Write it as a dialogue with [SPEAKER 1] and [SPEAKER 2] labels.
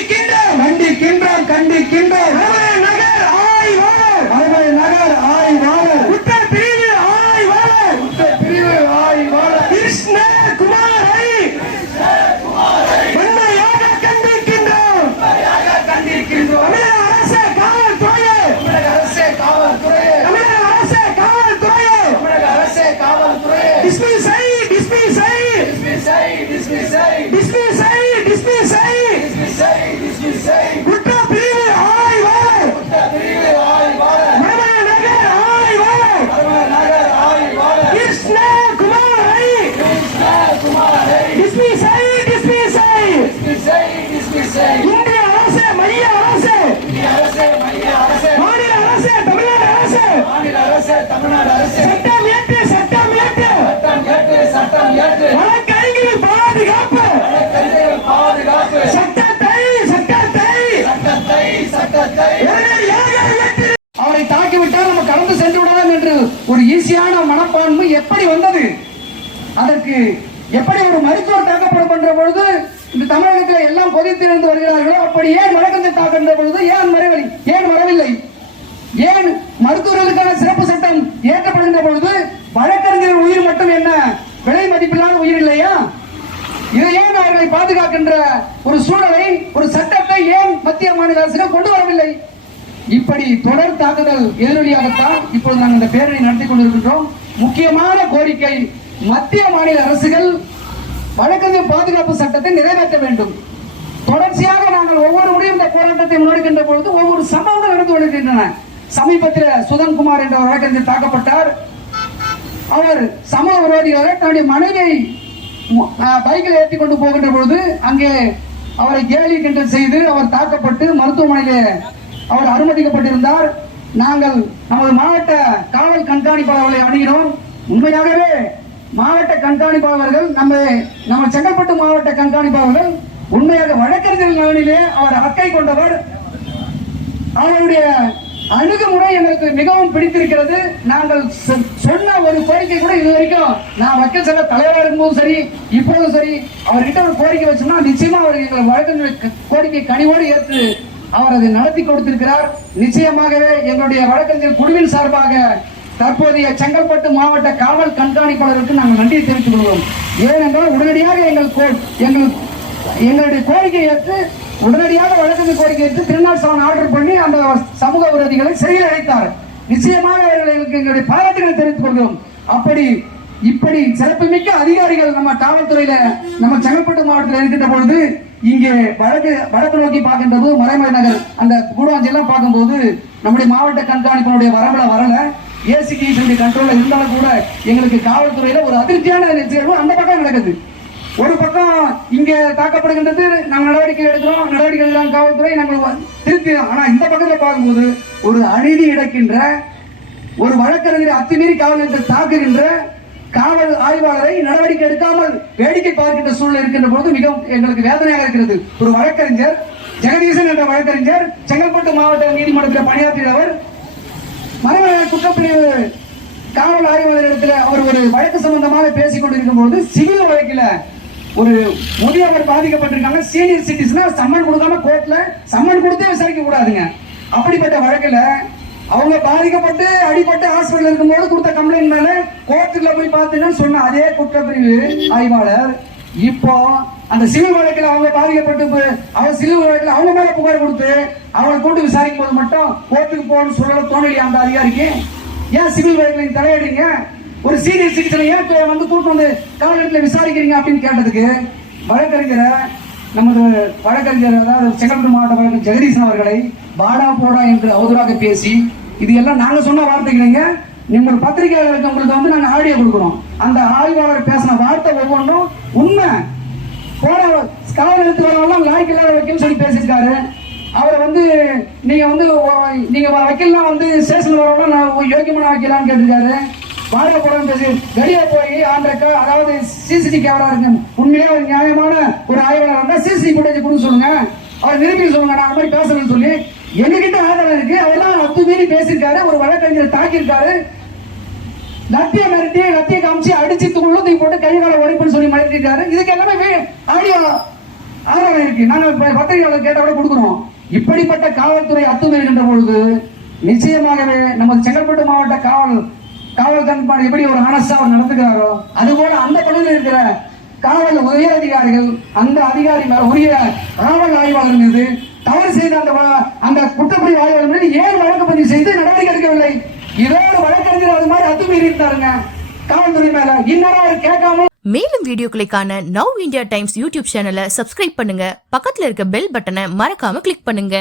[SPEAKER 1] கண்டிக்கின்றோம்
[SPEAKER 2] கண்டிக்கின்றோம் கண்டிக்கின்றோம்
[SPEAKER 1] மரமலை நகர் ஆய்வாளர்
[SPEAKER 2] மறுபடி நகர் ஆய்வாளர்
[SPEAKER 1] குற்ற பிரிவு ஆய்வாளர்
[SPEAKER 2] பிரிவு ஆய்வாளர்
[SPEAKER 1] கிருஷ்ண குமாரை வன்மையாக கண்டிக்கின்றோம்
[SPEAKER 2] கண்டிக்கின்றோம்
[SPEAKER 1] தமிழக அரசு காவல்துறையே
[SPEAKER 2] தமிழக அரசே காவல்துறையே
[SPEAKER 1] தமிழக அரசு காவல்துறையே
[SPEAKER 2] தமிழக அரசே காவல்துறையே
[SPEAKER 1] டிஸ்மிஸ் ஐ டிஸ்மிஸ் ஐ
[SPEAKER 2] டிஸ்மிஸ் செய் டிஸ்மிஸ் செய்
[SPEAKER 1] இந்திய அரசு மைய அரசு
[SPEAKER 2] இந்திய அரசே மைய அரசே
[SPEAKER 1] மாநில அரசு தமிழ்நாடு அரசு.
[SPEAKER 2] மாநில அரசே தமிழ்நாடு அரசே.
[SPEAKER 1] சட்டம் ஏற்று சட்டம் ஏற்று.
[SPEAKER 2] சட்டம் ஏற்று சட்டம் ஏற்று.
[SPEAKER 1] வழக்கறிஞர்கள் பாதுகாப்பு.
[SPEAKER 2] கல்விகள் பாதுகாப்பு.
[SPEAKER 1] சட்டத்தை சட்டத்தை.
[SPEAKER 2] சட்டத்தை சட்டத்தை.
[SPEAKER 3] அவரை தாக்கிவிட்டால் நம்ம கடந்து சென்று விடலாம் என்று ஒரு ஈஸியான மனப்பான்மை எப்படி வந்தது? அதற்கு எப்படி ஒரு மருத்துவர் தாக்கப்படும் பண்ற பொழுது இந்த தமிழகத்தில் எல்லாம் கொதித்திருந்து வருகிறார்களோ அப்படி ஏன் வழக்கத்தை தாக்குகின்ற பொழுது ஏன் வரவில்லை ஏன் வரவில்லை? ஏன் மருத்துவர்களுக்கான சிறப்பு சட்டம் ஏற்றப்படுகின்ற பொழுது வழக்கறிஞர் உயிர் மட்டும் என்ன? விலை மதிப்பில்லாத உயிர் இல்லையா? இதை ஏன் அவர்களை பாதுகாக்கின்ற ஒரு சூழலை ஒரு சட்டத்தை ஏன் மத்திய மாநில அரசுகள் கொண்டு வரவில்லை? இப்படி தொடர் தாக்குதல் எதிரொலியாகத்தான் இப்பொழுது நாங்கள் இந்த பேரணி நடத்தி கொண்டிருக்கின்றோம். முக்கியமான கோரிக்கை மத்திய மாநில அரசுகள் வழக்கறிஞர் பாதுகாப்பு சட்டத்தை நிறைவேற்ற வேண்டும். தொடர்ச்சியாக நாங்கள் ஒவ்வொரு முறையும் இந்த போராட்டத்தை முன்னெடுக்கின்ற பொழுது ஒவ்வொரு சம்பவங்கள் நடந்து கொண்டிருக்கின்றன. சமீபத்தில் சுதன்குமார் என்ற வழக்கறிஞர் தாக்கப்பட்டார். அவர் சமூக விரோதிகளாக தன்னுடைய மனைவியை பைக்கில் ஏற்றி கொண்டு போகின்ற பொழுது அங்கே அவரை கேலி கிண்டல் செய்து அவர் தாக்கப்பட்டு மருத்துவமனையிலே அவர் அனுமதிக்கப்பட்டிருந்தார். நாங்கள் நமது மாவட்ட காவல் கண்காணிப்பாளர்களை அணுகினோம் உண்மையாகவே மாவட்ட கண்காணிப்பாளர்கள் நம்ம நம்ம செங்கல்பட்டு மாவட்ட கண்காணிப்பாளர்கள் உண்மையாக வழக்கறிஞர் நலனிலே அவர் அக்கை கொண்டவர். அவருடைய அணுகுமுறை எனக்கு மிகவும் பிடித்திருக்கிறது. நாங்கள் சொன்ன ஒரு கோரிக்கை கூட இது வரைக்கும் நான் வக்கீல் சங்க தலைவராக இருக்கும்போதும் சரி இப்போதும் சரி அவர்கிட்ட ஒரு கோரிக்கை வச்சோம்னா நிச்சயமா அவர் எங்களை வழக்கறிஞர் கோரிக்கை கனிவோடு ஏற்று அவர் அதை நடத்தி கொடுத்திருக்கிறார். நிச்சயமாகவே எங்களுடைய வழக்கறிஞர் குழுவின் சார்பாக தற்போதைய செங்கல்பட்டு மாவட்ட காவல் கண்காணிப்பாளருக்கு நாங்கள் நன்றியை தெரிவித்துக் கொள்கிறோம். ஏனென்றால் உடனடியாக எங்கள் எங்கள் எங்களுடைய கோரிக்கை ஏற்று உடனடியாக வழக்கறிஞர் கோரிக்கை ஏற்று திருநாள் சவன் ஆர்டர் பண்ணி அந்த சமூக விரோதிகளை சிறையில் அழைத்தார் நிச்சயமாக அவர்களுக்கு எங்களுடைய பாராட்டுகளை தெரிவித்துக் கொள்கிறோம். அப்படி இப்படி சிறப்புமிக்க அதிகாரிகள் நம்ம காவல்துறையில நம்ம செங்கல்பட்டு மாவட்டத்தில் இருக்கின்ற பொழுது இங்கே வடக்கு வடக்கு நோக்கி பார்க்கின்ற போது மறைமலை நகர். அந்த கூடுவாஞ்சி எல்லாம் பார்க்கும்போது நம்முடைய மாவட்ட கண்காணிப்பினுடைய வரம்புல வரல. ஏசிக்கு கண்ட்ரோலில் இருந்தாலும் கூட எங்களுக்கு காவல்துறையில ஒரு அதிர்ச்சியான நிகழ்வு அந்த பக்கம் நடக்குது. ஒரு பக்கம் இங்க தாக்கப்படுகின்றது நாங்கள் நடவடிக்கை எடுக்கிறோம். நடவடிக்கை எடுக்கிறாங்க காவல்துறை நாங்கள் வ- திருப்பி ஆனா இந்த பக்கத்துல பார்க்கும்போது ஒரு அநீதி இழக்கின்ற ஒரு வழக்கறிஞரை அத்துமீறி காவல் நிலையத்தை தாக்குகின்ற காவல் ஆய்வாளரை நடவடிக்கை எடுக்காமல் வேடிக்கை பார்க்கின்ற சூழ்நிலை இருக்கின்ற போது மிகவும் எங்களுக்கு வேதனையாக இருக்கிறது. ஒரு வழக்கறிஞர் ஜெகதீசன் என்ற வழக்கறிஞர் செங்கல்பட்டு மாவட்ட நீதிமன்றத்தில் பணியாற்றியவர் மரவள குற்றப்பிரிவு காவல் ஆய்வாளரிடத்தில் அவர் ஒரு வழக்கு சம்பந்தமாக பேசிக் கொண்டிருக்கும் போது சிவில் வழக்கில் ஒரு முதியவர் பாதிக்கப்பட்டிருக்காங்க. சீனியர் சிட்டிசனா சம்மன் கொடுக்காம கோர்ட்ல சம்மன் கொடுத்தே விசாரிக்க கூடாதுங்க. அப்படிப்பட்ட வழக்குல அவங்க பாதிக்கப்பட்டு அடிபட்டு ஹாஸ்பிட்டல் இருக்கும்போது கொடுத்த கம்ப்ளைண்ட் மேல கோர்ட்டுல போய் பார்த்தீங்கன்னு சொன்ன அதே குற்றப்பிரிவு ஆய்வாளர் இப்போ அந்த சிவில் வழக்கில் அவங்க பாதிக்கப்பட்டு அவங்க சிவில் வழக்கில் அவங்க மேல புகார் கொடுத்து அவங்களை கூட்டு விசாரிக்கும் போது மட்டும் கோர்ட்டுக்கு போகணும்னு சொல்ல தோணலையா அந்த அதிகாரிக்கு. ஏன் சிவில் வழக்கில் தலையிடுங்க ஒரு சீனியர் சிட்டிசனை ஏன் வந்து கூட்டு வந்து காவல்நிலையத்தில் விசாரிக்கிறீங்க அப்படின்னு கேட்டதுக்கு வழக்கறிஞரை நமது வழக்கறிஞர் அதாவது செங்கல்பட்டு மாவட்ட வழக்கறிஞர் ஜெகதீசன் அவர்களை பாடா போடா என்று அவதூறாக பேசி இது எல்லாம் நாங்கள் சொன்ன வார்த்தைகளைங்க நீங்கள் பத்திரிகையாளர்களுக்கு உங்களுக்கு வந்து நாங்கள் ஆடியோ கொடுக்குறோம். அந்த ஆய்வாளர் பேசின வார்த்தை ஒவ்வொன்றும் உண்மை. போற காவல் எடுத்து வரவெல்லாம் லாய்க்கு இல்லாத வக்கீல்னு சொல்லி பேசியிருக்காரு. அவரை வந்து நீங்க வந்து நீங்கள் நீங்க வக்கீல்லாம் வந்து ஸ்டேஷன் வரவெல்லாம் நான் யோக்கியமான வக்கீலான்னு கேட்டிருக்காரு. வாடகை போடணும் பேசி வெளியே போய் ஆண்ட்ரக்கா அதாவது சிசிடி கேமரா இருக்கு. உண்மையிலே ஒரு நியாயமான ஒரு ஆய்வாளர் இருந்தால் சிசிடி ஃபுட்டேஜ் கொடுக்க சொல்லுங்க. அவர் நிரூபி சொல்லுங்க நான் அந்த மாதிரி பேசணும்னு சொல்லி. எங்ககிட்ட ஆதாரம் இருக்கு. தப்பு மீறி பேசியிருக்காரு. ஒரு வழக்கறிஞர் தாக்கியிருக்காரு. லத்திய மிரட்டி லத்திய காமிச்சு அடிச்சு துள்ளு தூக்கி போட்டு கை கால உடைப்புன்னு சொல்லி மிரட்டிட்டாரு. இதுக்கு எல்லாமே ஆடியோ ஆதாரம் இருக்கு நாங்க பத்திரிகையாளர் கேட்ட கூட கொடுக்குறோம் இப்படிப்பட்ட காவல்துறை அத்துமீறுகின்ற பொழுது நிச்சயமாகவே நமது செங்கல்பட்டு மாவட்ட காவல் காவல் கண்காணி எப்படி ஒரு ஆனஸ்டா அவர் நடந்துக்கிறாரோ அதுபோல அந்த பகுதியில் இருக்கிற காவல் உயர் அதிகாரிகள் அந்த அதிகாரி மேல உரிய காவல் ஆய்வாளர் மீது தவறு செய்த அந்த வ- அந்த குற்றப்படி ஆய்வாளர் மீது ஏன் வழக்கு பதிவு செய்து நடவடிக்கை எடுக்கவில்லை? இதோடு வழக்கறிஞர் அது மாதிரி காவல்துறை மேல இன்னொரு அவர் கேட்காம
[SPEAKER 4] மேலும் வீடியோக்களுக்கான நவ் இந்தியா டைம்ஸ் யூடியூப் சேனலை சப்ஸ்கிரைப் பண்ணுங்க. பக்கத்துல இருக்க பெல் பட்டனை மறக்காம கிளிக் பண்ணுங்க.